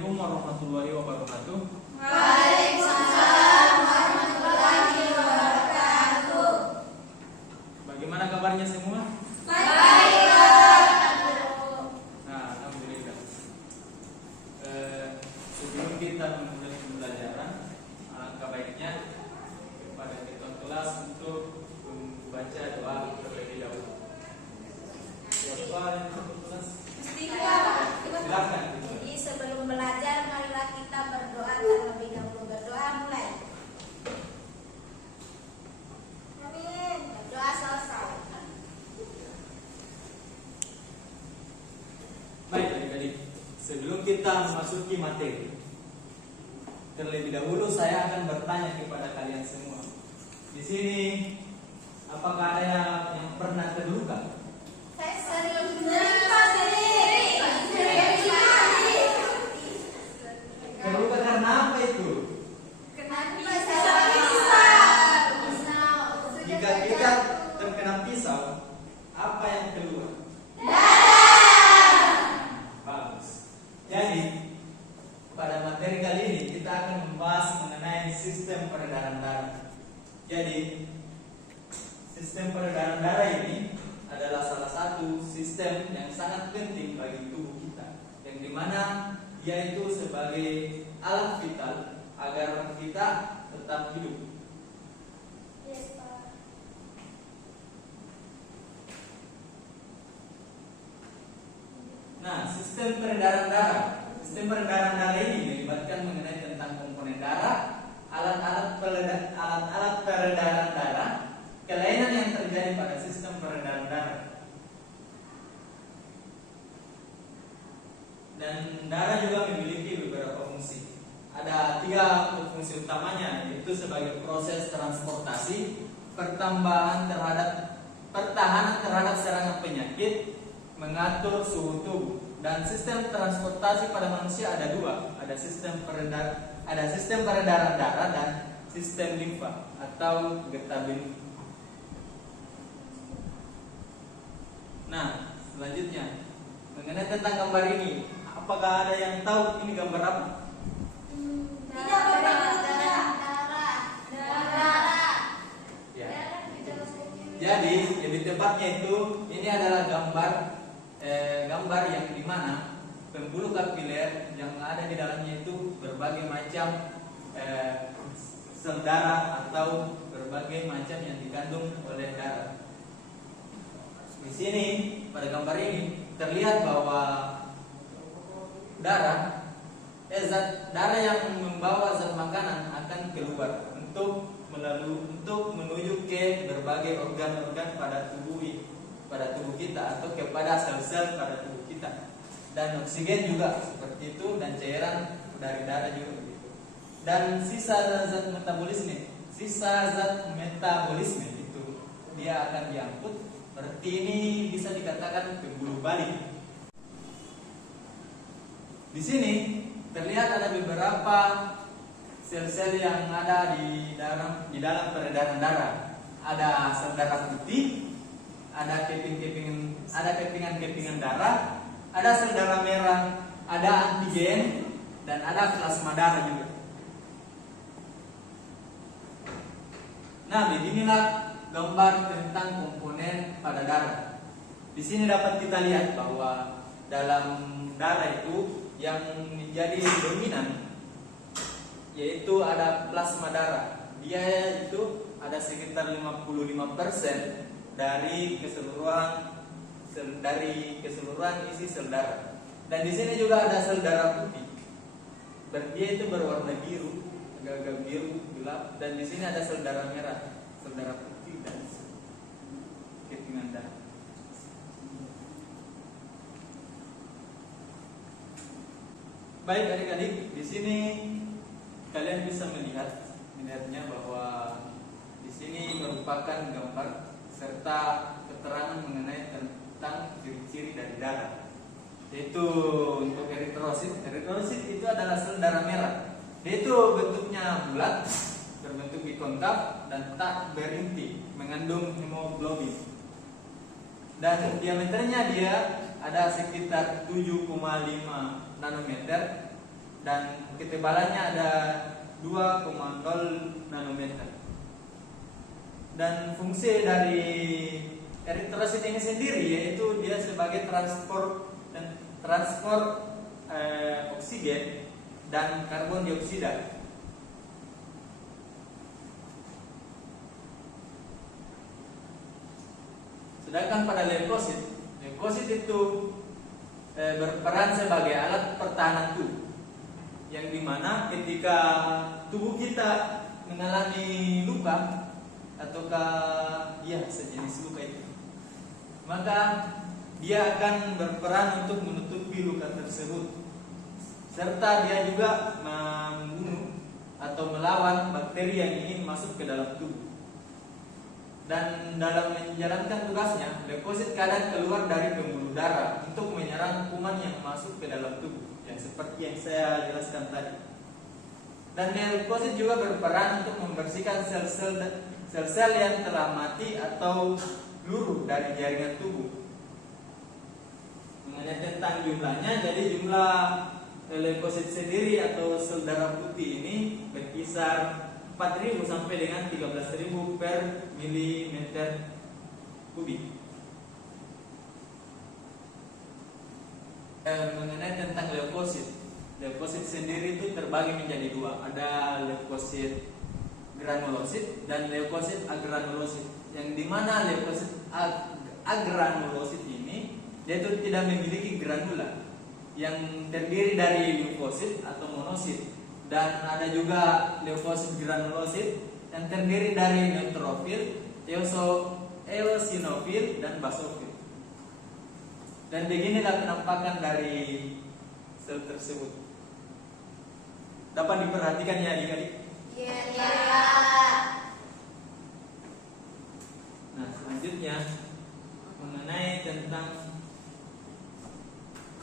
Assalamualaikum warahmatullahi wabarakatuh. Waalaikumsalam warahmatullahi wabarakatuh. Bagaimana kabarnya semua? Baik, Pak. Nah, alhamdulillah. Sebelum kita memulai pembelajaran, alangkah baiknya kepada ketua kelas untuk membaca doa terlebih dahulu. Siapa yang ketua kelas? Silakan. Jadi sebelum belajar, marilah kita berdoa terlebih dahulu. Berdoa mulai. Amin. Berdoa selesai. Baik adik-adik, sebelum kita memasuki materi, terlebih dahulu saya akan bertanya kepada kalian semua. Di sini, apakah ada yang pernah terluka? Saya sering sendiri. Terluka karena apa itu? Jika kita terkena pisau, apa yang keluar? Bagus. Jadi, pada materi kali ini kita akan membahas mengenai sistem peredaran darah. Jadi, sistem peredaran darah ini adalah salah satu sistem yang sangat penting bagi tubuh kita, yang dimana dia itu sebagai alat vital agar kita tetap hidup. Nah, sistem peredaran darah. Sistem peredaran darah ini melibatkan mengenai tentang komponen darah, alat-alat peredaran darah, kelainan yang terjadi pada sistem peredaran darah. Dan darah juga memiliki beberapa fungsi. Ada 3 fungsi utamanya, yaitu sebagai proses transportasi, pertahanan terhadap serangan penyakit, mengatur suhu tubuh. Dan sistem transportasi pada manusia ada 2, ada sistem peredaran darah dan sistem limfa atau getah benih. Nah, selanjutnya mengenai tentang gambar ini, apakah ada yang tahu ini gambar apa? Tidak berdarah. Ya. Jadi lebih tepatnya itu ini adalah gambar yang dimana pembuluh kapiler yang ada di dalamnya itu berbagai macam sel darah atau berbagai macam yang dikandung oleh darah. Di sini pada gambar ini terlihat bahwa darah yang membawa zat makanan akan keluar untuk menuju ke berbagai organ-organ pada tubuh kita atau kepada sel-sel pada tubuh kita. Dan oksigen juga seperti itu, dan cairan dari darah juga begitu. Dan sisa zat metabolisme itu dia akan diangkut. Berarti ini bisa dikatakan pembuluh balik. Di sini terlihat ada beberapa sel-sel yang ada di dalam peredaran darah. Ada sel darah putih, ada kepingan-kepingan darah, ada sel darah merah, ada antigen, dan ada plasma darah juga. Nah, beginilah gambar tentang komponen pada darah. Di sini dapat kita lihat bahwa dalam darah itu yang menjadi dominan yaitu ada plasma darah. Dia itu ada sekitar 55% dari keseluruhan isi sel darah. Dan di sini juga ada sel darah putih. Dia itu berwarna biru, agak-agak biru gelap. Dan di sini ada sel darah merah, sel darah putih dan kepingan darah. Baik adik-adik, di sini kalian bisa melihatnya bahwa di sini merupakan gambar serta keterangan mengenai tentang ciri-ciri dari darah. Yaitu untuk eritrosit itu adalah sel darah merah. Dia itu bentuknya bulat, berbentuk bikonkav dan tak berinti, mengandung hemoglobin. Dan diameternya dia ada sekitar 7,5 nanometer dan ketebalannya ada 2,0 nanometer. Dan fungsi dari eritrosit ini sendiri yaitu dia sebagai transport oksigen dan karbon dioksida. Sedangkan pada leukosit itu berperan sebagai alat pertahanan tubuh, yang dimana ketika tubuh kita mengalami luka ataukah sejenis luka itu, maka dia akan berperan untuk menutupi luka tersebut, serta dia juga membunuh atau melawan bakteri yang ingin masuk ke dalam tubuh. Dan dalam menjalankan tugasnya, leukosit kadang keluar dari pembuluh darah untuk menyerang kuman yang masuk ke dalam tubuh, yang seperti yang saya jelaskan tadi. Dan leukosit juga berperan untuk membersihkan sel-sel yang telah mati atau luruh dari jaringan tubuh. Mengenai tentang jumlahnya, jadi jumlah leukosit sendiri atau sel darah putih ini berkisar 4.000 sampai dengan 13.000 per milimeter kubik. Mengenai tentang leukosit sendiri itu terbagi menjadi dua. Ada leukosit granulosit dan leukosit agranulosit. Yang dimana leukosit agranulosit ini dia itu tidak memiliki granula, yang terdiri dari limfosit atau monosit. Dan ada juga leukosit granulosit yang terdiri dari neutrofil, eosinofil, dan basofil. Dan beginilah penampakan dari sel tersebut. Dapat diperhatikan ya adik-adik? Iya. Nah, selanjutnya mengenai tentang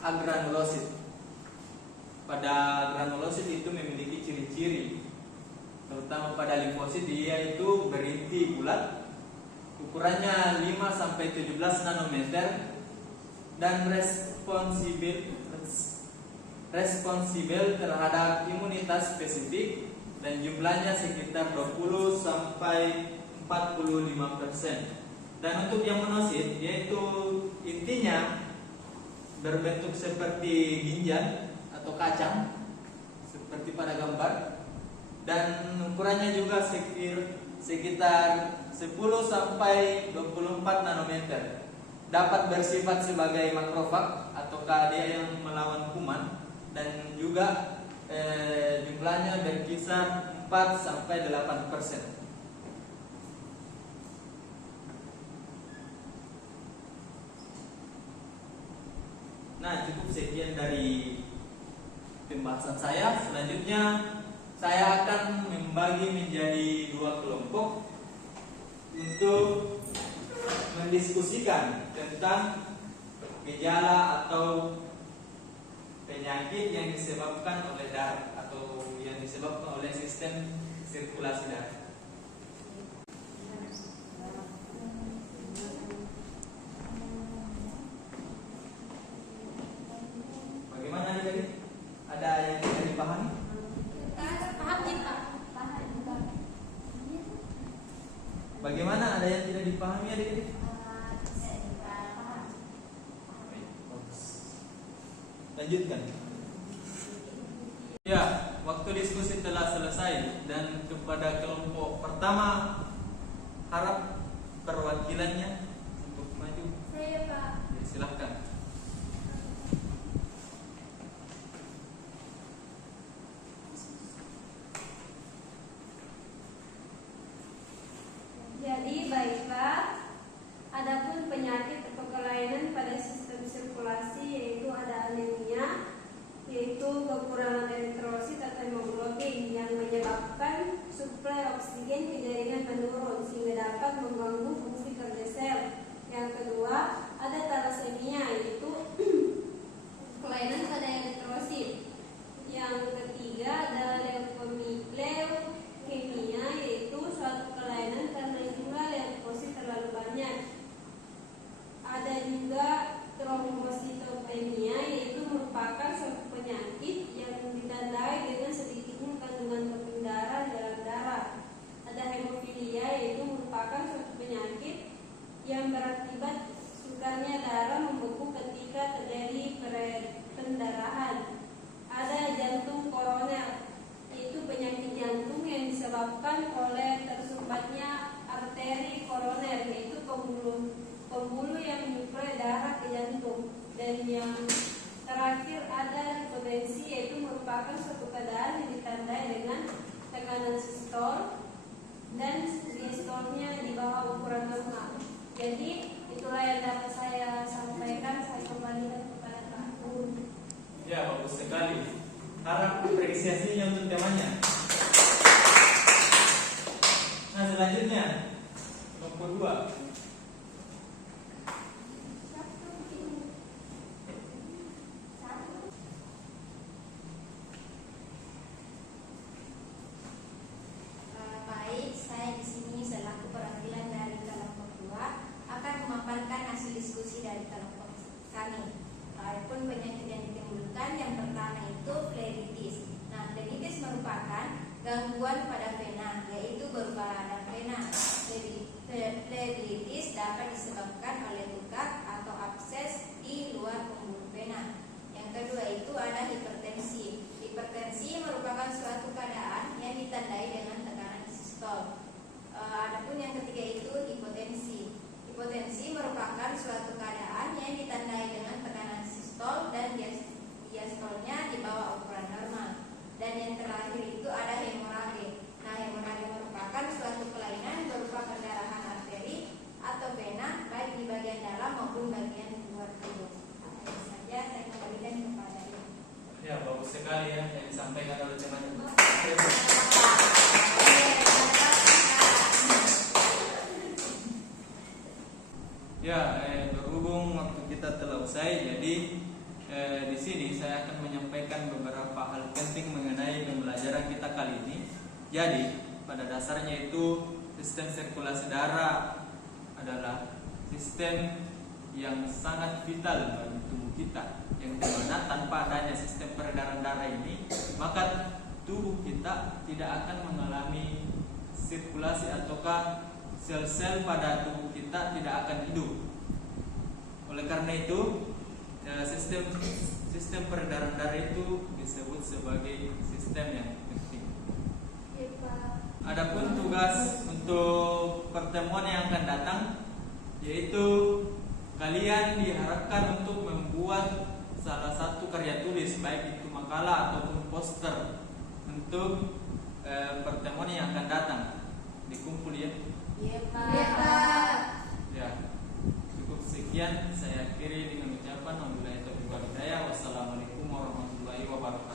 agranulosit. Pada granulosit itu memiliki ciri-ciri, terutama pada limfosit dia itu berinti bulat, ukurannya 5 sampai 17 nanometer, dan responsibel terhadap imunitas spesifik, dan jumlahnya sekitar 20 sampai 45%. Dan untuk yang monosit, yaitu intinya berbentuk seperti ginjal atau kacang seperti pada gambar, dan ukurannya juga sekitar 10 sampai 24 nanometer. Dapat bersifat sebagai makrofag ataukah dia yang melawan kuman, dan juga jumlahnya berkisar 4 sampai 8%. Nah, cukup sekian dari pembahasan saya. Selanjutnya saya akan membagi menjadi 2 kelompok untuk mendiskusikan tentang gejala atau penyakit yang disebabkan oleh darah atau yang disebabkan oleh sistem sirkulasi darah. Bagaimana adik-adik? Ada yang tidak dipahami? Paham ya, Pak? Bagaimana, ada yang tidak dipahami adik-adik? Lanjutkan. Ya, waktu diskusi telah selesai, dan kepada kelompok pertama harap perwakilannya untuk maju. Saya, Pak. Ya, silahkan. Jadi baiklah, adapun penyakit atau kelainan pada sistem sirkulasi yaitu ada anemia, yaitu kekurangan eritrosit atau hemoglobin yang menyebabkan suplai oksigen ke jaringan menurun sehingga dapat mengganggu fungsi kerja sel yang menyuplai darah ke jantung. Dan yang terakhir ada hipotensi, yaitu merupakan suatu keadaan yang ditandai dengan tekanan sistol dan diastolnya di bawah ukuran normal. Jadi itulah yang dapat saya sampaikan. Saya kembalikan kepada Pak Guru. Ya, bagus sekali. Harap apresiasinya untuk temanya. Nah, selanjutnya nomor 2. Baik, saya di sini selaku perwakilan dari kelompok 2 akan memaparkan hasil diskusi dari kelompok kami. Adapun penyakit yang ditimbulkan, yang pertama itu flebitis. Nah, flebitis merupakan gangguan pada vena, yaitu berupa radang vena. Flebitis dapat disebabkan oleh luka atau abses di luar pembuluh vena. Yang kedua itu ada hipertensi. Hipertensi merupakan suatu keadaan yang ditandai dengan tekanan sistol. Adapun yang ketiga itu hipotensi. Hipotensi merupakan suatu keadaan yang ditandai dengan tekanan sistol dan diastolnya di bawah ukuran normal. Dan yang terakhir itu ada hemorage. Nah, hemorage merupakan suatu kelainan berupa pendarahan arteri atau vena baik di bagian dalam maupun bagian luar tubuh. Itu saja, saya kembalikan kepada Ibu. Ya, bagus sekali ya yang disampaikan oleh teman-teman. Ya, berhubung waktu kita telah usai, jadi di sini saya akan menyampaikan beberapa hal penting mengenai pembelajaran kita kali ini. Jadi, pada dasarnya itu sistem sirkulasi darah adalah sistem yang sangat vital bagi tubuh kita, yang dimana tanpa adanya sistem peredaran darah ini, maka tubuh kita tidak akan mengalami sirkulasi ataukah sel-sel pada tubuh kita tidak akan hidup. Oleh karena itu, sistem peredaran darah itu disebut sebagai sistem yang penting. Adapun tugas untuk pertemuan yang akan datang, yaitu kalian diharapkan untuk membuat salah satu karya tulis, baik itu makalah ataupun poster untuk pertemuan yang akan datang. Dikumpul ya. Iya, Pak. Ya, cukup sekian. Saya akhiri dengan ucapan wabillahi taufiq wal hidayah. Wassalamualaikum warahmatullahi wabarakatuh.